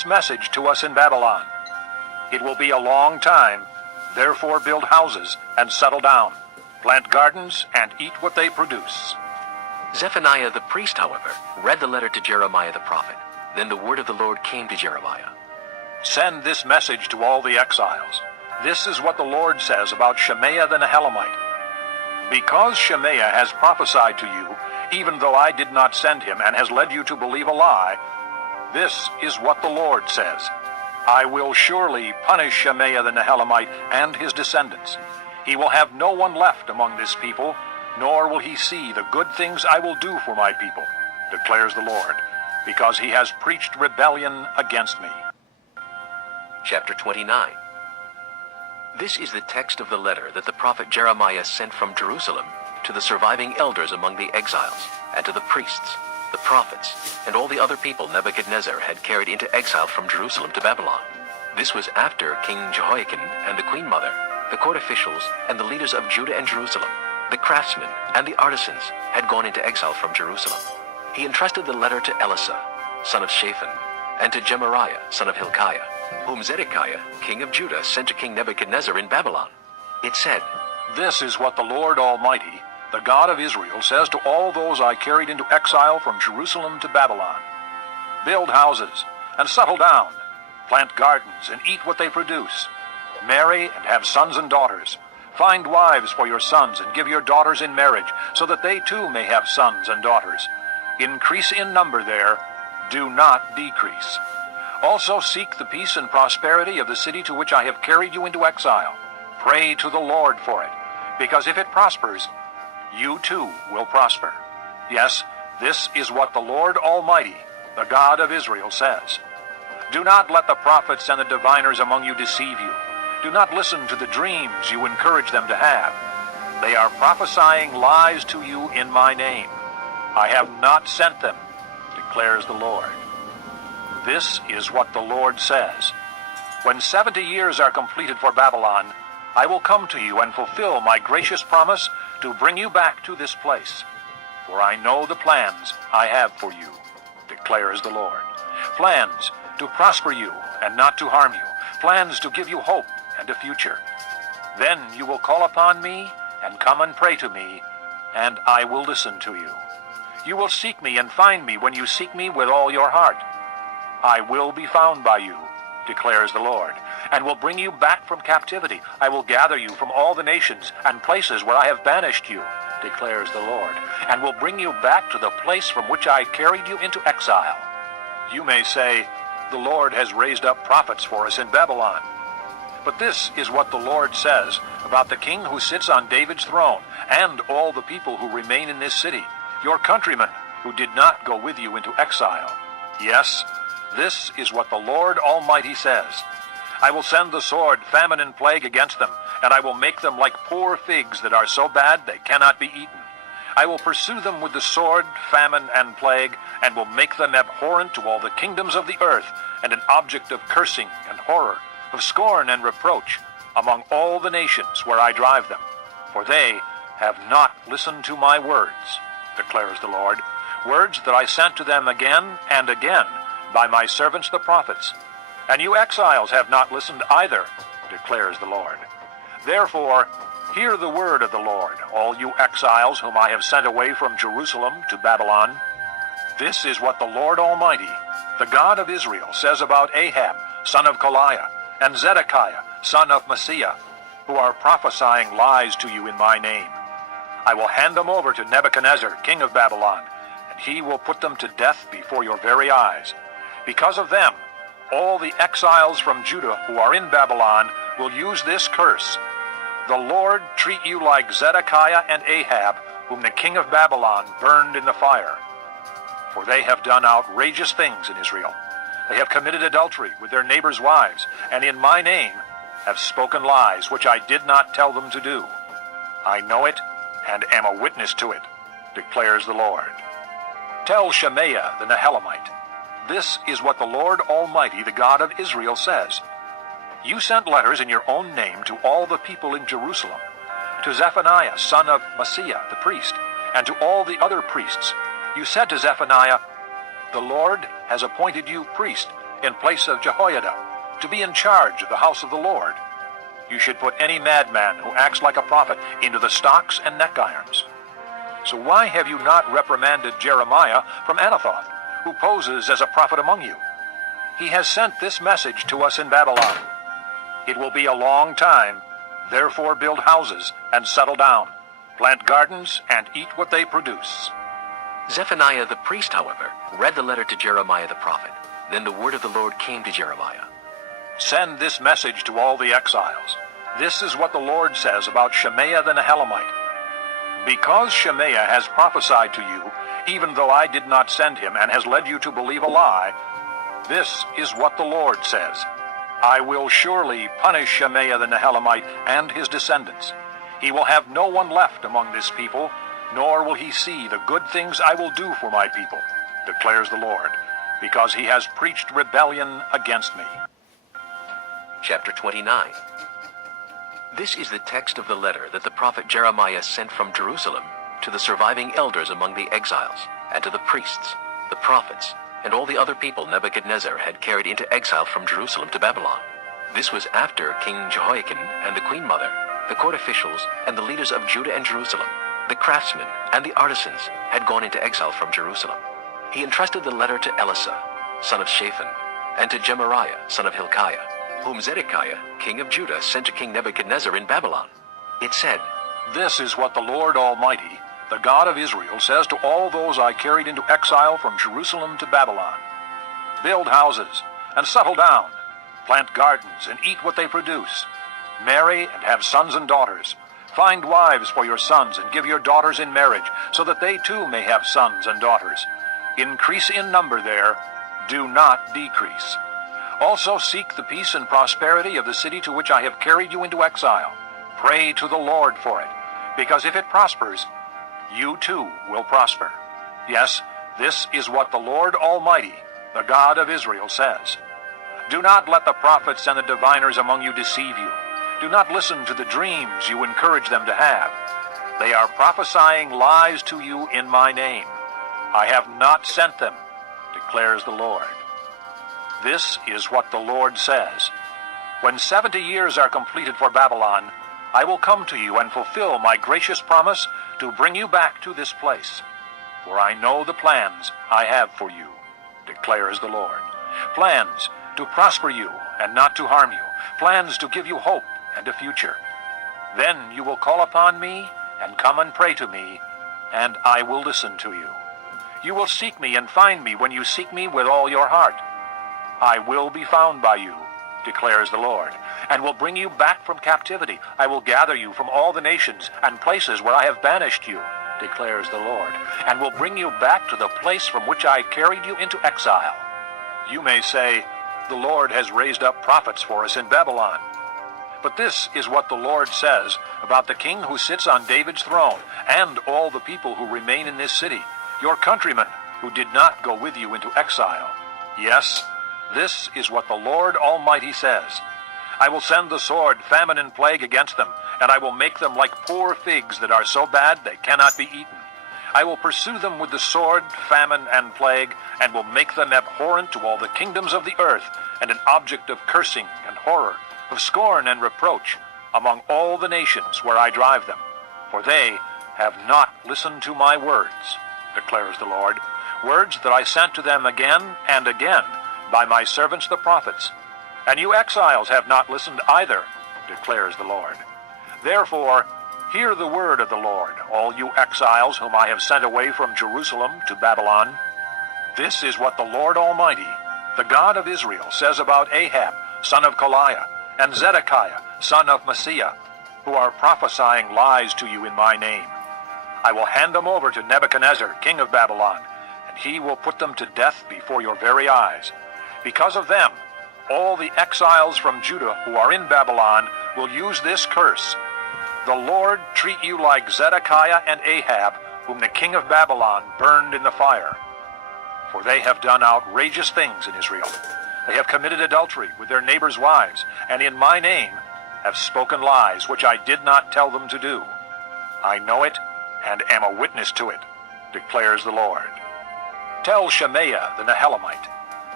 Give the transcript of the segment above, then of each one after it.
message to us in Babylon. It will be a long time, therefore build houses and settle down, plant gardens and eat what they produce. Zephaniah the priest, however, read the letter to Jeremiah the prophet. Then the word of the Lord came to Jeremiah. Send this message to all the exiles. This is what the Lord says about Shemaiah the Nehelamite. Because Shemaiah has prophesied to you, even though I did not send him, and has led you to believe a lie, this is what the Lord says. I will surely punish Shemaiah the Nehelamite and his descendants. He will have no one left among this people, nor will he see the good things I will do for my people, declares the Lord, because he has preached rebellion against me. Chapter 29. This is the text of the letter that the prophet Jeremiah sent from Jerusalem to the surviving elders among the exiles, and to the priests, the prophets, and all the other people Nebuchadnezzar had carried into exile from Jerusalem to Babylon. This was after King Jehoiakim and the queen mother, the court officials, and the leaders of Judah and Jerusalem, the craftsmen and the artisans, had gone into exile from Jerusalem. He entrusted the letter to Elisha, son of Shaphan, and to Gemariah, son of Hilkiah, whom Zedekiah, king of Judah, sent to King Nebuchadnezzar in Babylon. It said, This is what the Lord Almighty, the God of Israel, says to all those I carried into exile from Jerusalem to Babylon. Build houses and settle down, plant gardens and eat what they produce. Marry and have sons and daughters. Find wives for your sons and give your daughters in marriage, so that they too may have sons and daughters. Increase in number there, do not decrease. Also seek the peace and prosperity of the city to which I have carried you into exile. Pray to the Lord for it, because if it prospers, you too will prosper. Yes, this is what the Lord Almighty, the God of Israel, says. Do not let the prophets and the diviners among you deceive you. Do not listen to the dreams you encourage them to have. They are prophesying lies to you in my name. I have not sent them, declares the Lord. This is what the Lord says. When 70 years are completed for Babylon, I will come to you and fulfill my gracious promise to bring you back to this place. For I know the plans I have for you, declares the Lord. Plans to prosper you and not to harm you. Plans to give you hope and a future. Then you will call upon me and come and pray to me, and I will listen to you. You will seek me and find me when you seek me with all your heart. I will be found by you, declares the Lord, and will bring you back from captivity. I will gather you from all the nations and places where I have banished you, declares the Lord, and will bring you back to the place from which I carried you into exile. You may say, the Lord has raised up prophets for us in Babylon. But this is what the Lord says about the king who sits on David's throne, and all the people who remain in this city, your countrymen who did not go with you into exile. Yes, this is what the Lord Almighty says. I will send the sword, famine, and plague against them, and I will make them like poor figs that are so bad they cannot be eaten. I will pursue them with the sword, famine, and plague, and will make them abhorrent to all the kingdoms of the earth, and an object of cursing and horror, of scorn and reproach, among all the nations where I drive them. For they have not listened to my words, declares the Lord, words that I sent to them again and again by my servants the prophets. And you exiles have not listened either, declares the Lord. Therefore, hear the word of the Lord, all you exiles whom I have sent away from Jerusalem to Babylon. This is what the Lord Almighty, the God of Israel, says about Ahab, son of Koliah, and Zedekiah, son of Maaseiah, who are prophesying lies to you in my name. I will hand them over to Nebuchadnezzar, king of Babylon, and he will put them to death before your very eyes. Because of them, all the exiles from Judah who are in Babylon will use this curse. The Lord treat you like Zedekiah and Ahab, whom the king of Babylon burned in the fire. For they have done outrageous things in Israel. They have committed adultery with their neighbors' wives, and in my name have spoken lies which I did not tell them to do. I know it and am a witness to it, declares the Lord. Tell Shemaiah the Nehelamite, this is what the Lord Almighty, the God of Israel, says. You sent letters in your own name to all the people in Jerusalem, to Zephaniah, son of Maaseiah, the priest, and to all the other priests. You said to Zephaniah, the Lord has appointed you priest in place of Jehoiada, to be in charge of the house of the Lord. You should put any madman who acts like a prophet into the stocks and neck irons. So why have you not reprimanded Jeremiah from Anathoth, who poses as a prophet among you? He has sent this message to us in Babylon. It will be a long time, therefore build houses and settle down, plant gardens and eat what they produce. Zephaniah the priest, however, read the letter to Jeremiah the prophet. Then the word of the Lord came to Jeremiah. Send this message to all the exiles. This is what the Lord says about Shemaiah the Nehelamite. Because Shemaiah has prophesied to you, even though I did not send him, and has led you to believe a lie, this is what the Lord says. I will surely punish Shemaiah the Nehelamite and his descendants. He will have no one left among this people, nor will he see the good things I will do for my people, declares the Lord, because he has preached rebellion against me. Chapter 29. This is the text of the letter that the prophet Jeremiah sent from Jerusalem to the surviving elders among the exiles, and to the priests, the prophets, and all the other people Nebuchadnezzar had carried into exile from Jerusalem to Babylon. This was after King Jehoiakim and the queen mother, the court officials, and the leaders of Judah and Jerusalem, the craftsmen and the artisans, had gone into exile from Jerusalem. He entrusted the letter to Elisha, son of Shaphan, and to Gemariah, son of Hilkiah, whom Zedekiah, king of Judah, sent to King Nebuchadnezzar in Babylon. It said, This is what the Lord Almighty, the God of Israel, says to all those I carried into exile from Jerusalem to Babylon. Build houses and settle down, plant gardens and eat what they produce. Marry and have sons and daughters. Find wives for your sons and give your daughters in marriage, so that they too may have sons and daughters. Increase in number there, do not decrease. Also seek the peace and prosperity of the city to which I have carried you into exile. Pray to the Lord for it, because if it prospers, you too will prosper. Yes, this is what the Lord Almighty, the God of Israel, says. Do not let the prophets and the diviners among you deceive you. Do not listen to the dreams you encourage them to have. They are prophesying lies to you in my name. I have not sent them, declares the Lord. This is what the Lord says. When 70 years are completed for Babylon, I will come to you and fulfill my gracious promise to bring you back to this place. For I know the plans I have for you, declares the Lord. Plans to prosper you and not to harm you. Plans to give you hope and a future. Then you will call upon me and come and pray to me, and I will listen to you. You will seek me and find me when you seek me with all your heart. I will be found by you, declares the Lord, and will bring you back from captivity. I will gather you from all the nations and places where I have banished you, declares the Lord, and will bring you back to the place from which I carried you into exile. You may say, the Lord has raised up prophets for us in Babylon. But this is what the Lord says about the king who sits on David's throne, and all the people who remain in this city, your countrymen who did not go with you into exile. Yes, this is what the Lord Almighty says. I will send the sword, famine, and plague against them, and I will make them like poor figs that are so bad they cannot be eaten. I will pursue them with the sword, famine, and plague, and will make them abhorrent to all the kingdoms of the earth, and an object of cursing and horror, of scorn and reproach, among all the nations where I drive them. For they have not listened to my words, declares the Lord, words that I sent to them again and again by my servants the prophets. And you exiles have not listened either, declares the Lord. Therefore, hear the word of the Lord, all you exiles whom I have sent away from Jerusalem to Babylon. This is what the Lord Almighty, the God of Israel, says about Ahab, son of Koliah, and Zedekiah, son of Maaseiah, who are prophesying lies to you in my name. I will hand them over to Nebuchadnezzar, king of Babylon, and he will put them to death before your very eyes. Because of them, all the exiles from Judah who are in Babylon will use this curse. The Lord treat you like Zedekiah and Ahab, whom the king of Babylon burned in the fire. For they have done outrageous things in Israel. They have committed adultery with their neighbors' wives, and in my name have spoken lies which I did not tell them to do. I know it and am a witness to it, declares the Lord. Tell Shemaiah the Nehelamite,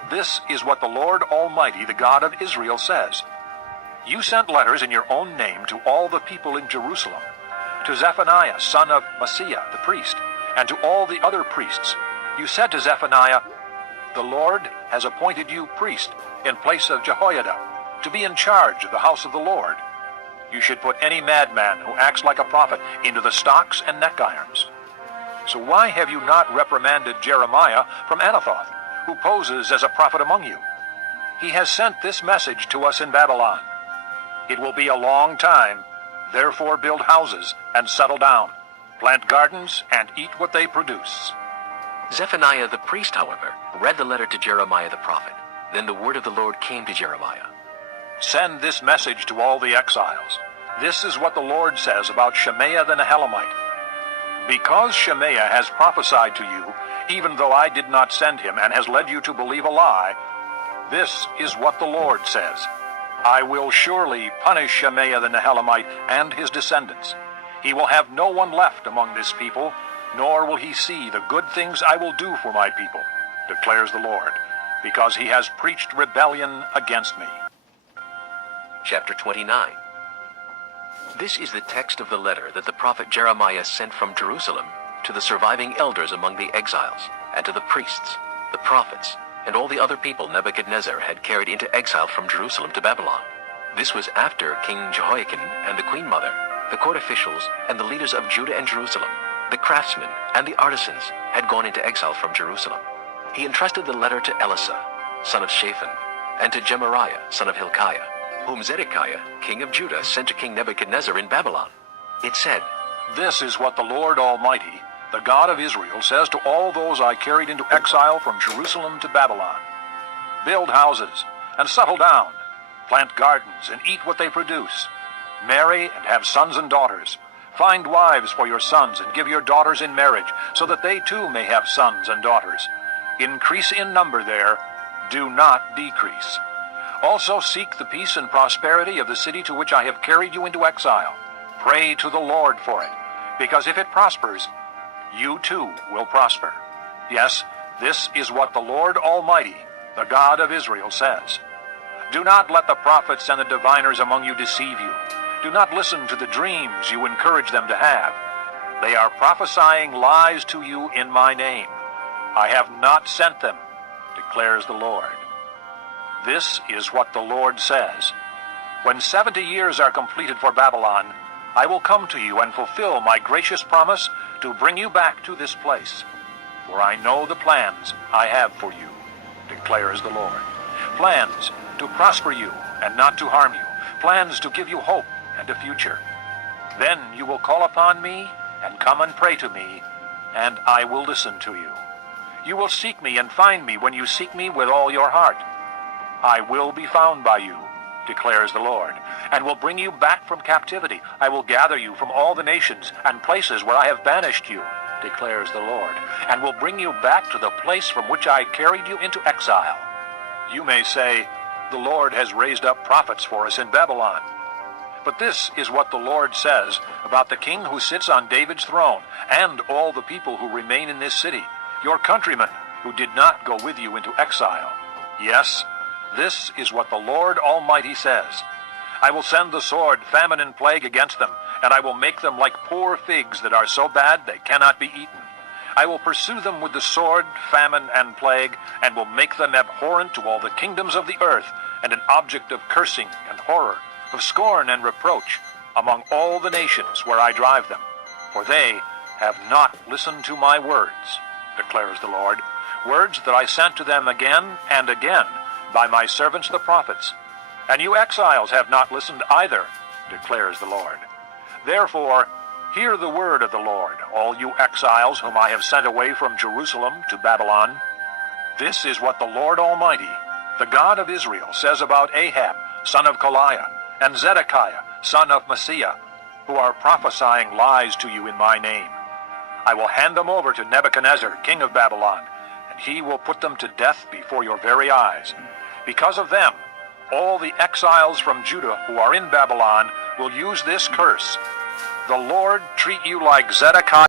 This is what the Lord Almighty, the God of Israel, says. You sent letters in your own name to all the people in Jerusalem, to Zephaniah, son of Maaseiah, the priest, and to all the other priests. You said to Zephaniah, the Lord has appointed you priest in place of Jehoiada, to be in charge of the house of the Lord. You should put any madman who acts like a prophet into the stocks and neck irons. So why have you not reprimanded Jeremiah from Anathoth, who poses as a prophet among you? He has sent this message to us in Babylon. It will be a long time, therefore build houses and settle down, plant gardens and eat what they produce. Zephaniah the priest, however, read the letter to Jeremiah the prophet. Then the word of the Lord came to Jeremiah. Send this message to all the exiles. This is what the Lord says about Shemaiah the Nehelamite. Because Shemaiah has prophesied to you, even though I did not send him, and has led you to believe a lie, this is what the Lord says. I will surely punish Shemaiah the Nehelamite and his descendants. He will have no one left among this people, nor will he see the good things I will do for my people, declares the Lord, because he has preached rebellion against me. Chapter 29. This is the text of the letter that the prophet Jeremiah sent from Jerusalem to the surviving elders among the exiles, and to the priests, the prophets, and all the other people Nebuchadnezzar had carried into exile from Jerusalem to Babylon. This was after King Jehoiakim and the queen mother, the court officials, and the leaders of Judah and Jerusalem, the craftsmen and the artisans, had gone into exile from Jerusalem. He entrusted the letter to Elisha, son of Shaphan, and to Gemariah, son of Hilkiah, whom Zedekiah, king of Judah, sent to King Nebuchadnezzar in Babylon. It said, This is what the Lord Almighty, the God of Israel, says to all those I carried into exile from Jerusalem to Babylon. Build houses and settle down, plant gardens and eat what they produce. Marry and have sons and daughters. Find wives for your sons and give your daughters in marriage, so that they too may have sons and daughters. Increase in number there, do not decrease. Also seek the peace and prosperity of the city to which I have carried you into exile. Pray to the Lord for it, because if it prospers, you too will prosper. Yes, this is what the Lord Almighty, the God of Israel, says. Do not let the prophets and the diviners among you deceive you. Do not listen to the dreams you encourage them to have. They are prophesying lies to you in my name. I have not sent them, declares the Lord. This is what the Lord says. When 70 years are completed for Babylon, I will come to you and fulfill my gracious promise to bring you back to this place. For I know the plans I have for you, declares the Lord. Plans to prosper you and not to harm you. Plans to give you hope and a future. Then you will call upon me and come and pray to me, and I will listen to you. You will seek me and find me when you seek me with all your heart. I will be found by you, declares the Lord, and will bring you back from captivity. I will gather you from all the nations and places where I have banished you, declares the Lord, and will bring you back to the place from which I carried you into exile. You may say, the Lord has raised up prophets for us in Babylon. But this is what the Lord says about the king who sits on David's throne, and all the people who remain in this city, your countrymen who did not go with you into exile. Yes, this is what the Lord Almighty says. I will send the sword, famine, and plague against them, and I will make them like poor figs that are so bad they cannot be eaten. I will pursue them with the sword, famine, and plague, and will make them abhorrent to all the kingdoms of the earth, and an object of cursing and horror, of scorn and reproach, among all the nations where I drive them. For they have not listened to my words, declares the Lord, words that I sent to them again and again by my servants the prophets. And you exiles have not listened either, declares the Lord. Therefore, hear the word of the Lord, all you exiles whom I have sent away from Jerusalem to Babylon. This is what the Lord Almighty, the God of Israel, says about Ahab, son of Koliah, and Zedekiah, son of Maaseiah, who are prophesying lies to you in my name. I will hand them over to Nebuchadnezzar, king of Babylon, and he will put them to death before your very eyes. Because of them, all the exiles from Judah who are in Babylon will use this curse. The Lord treat you like Zedekiah.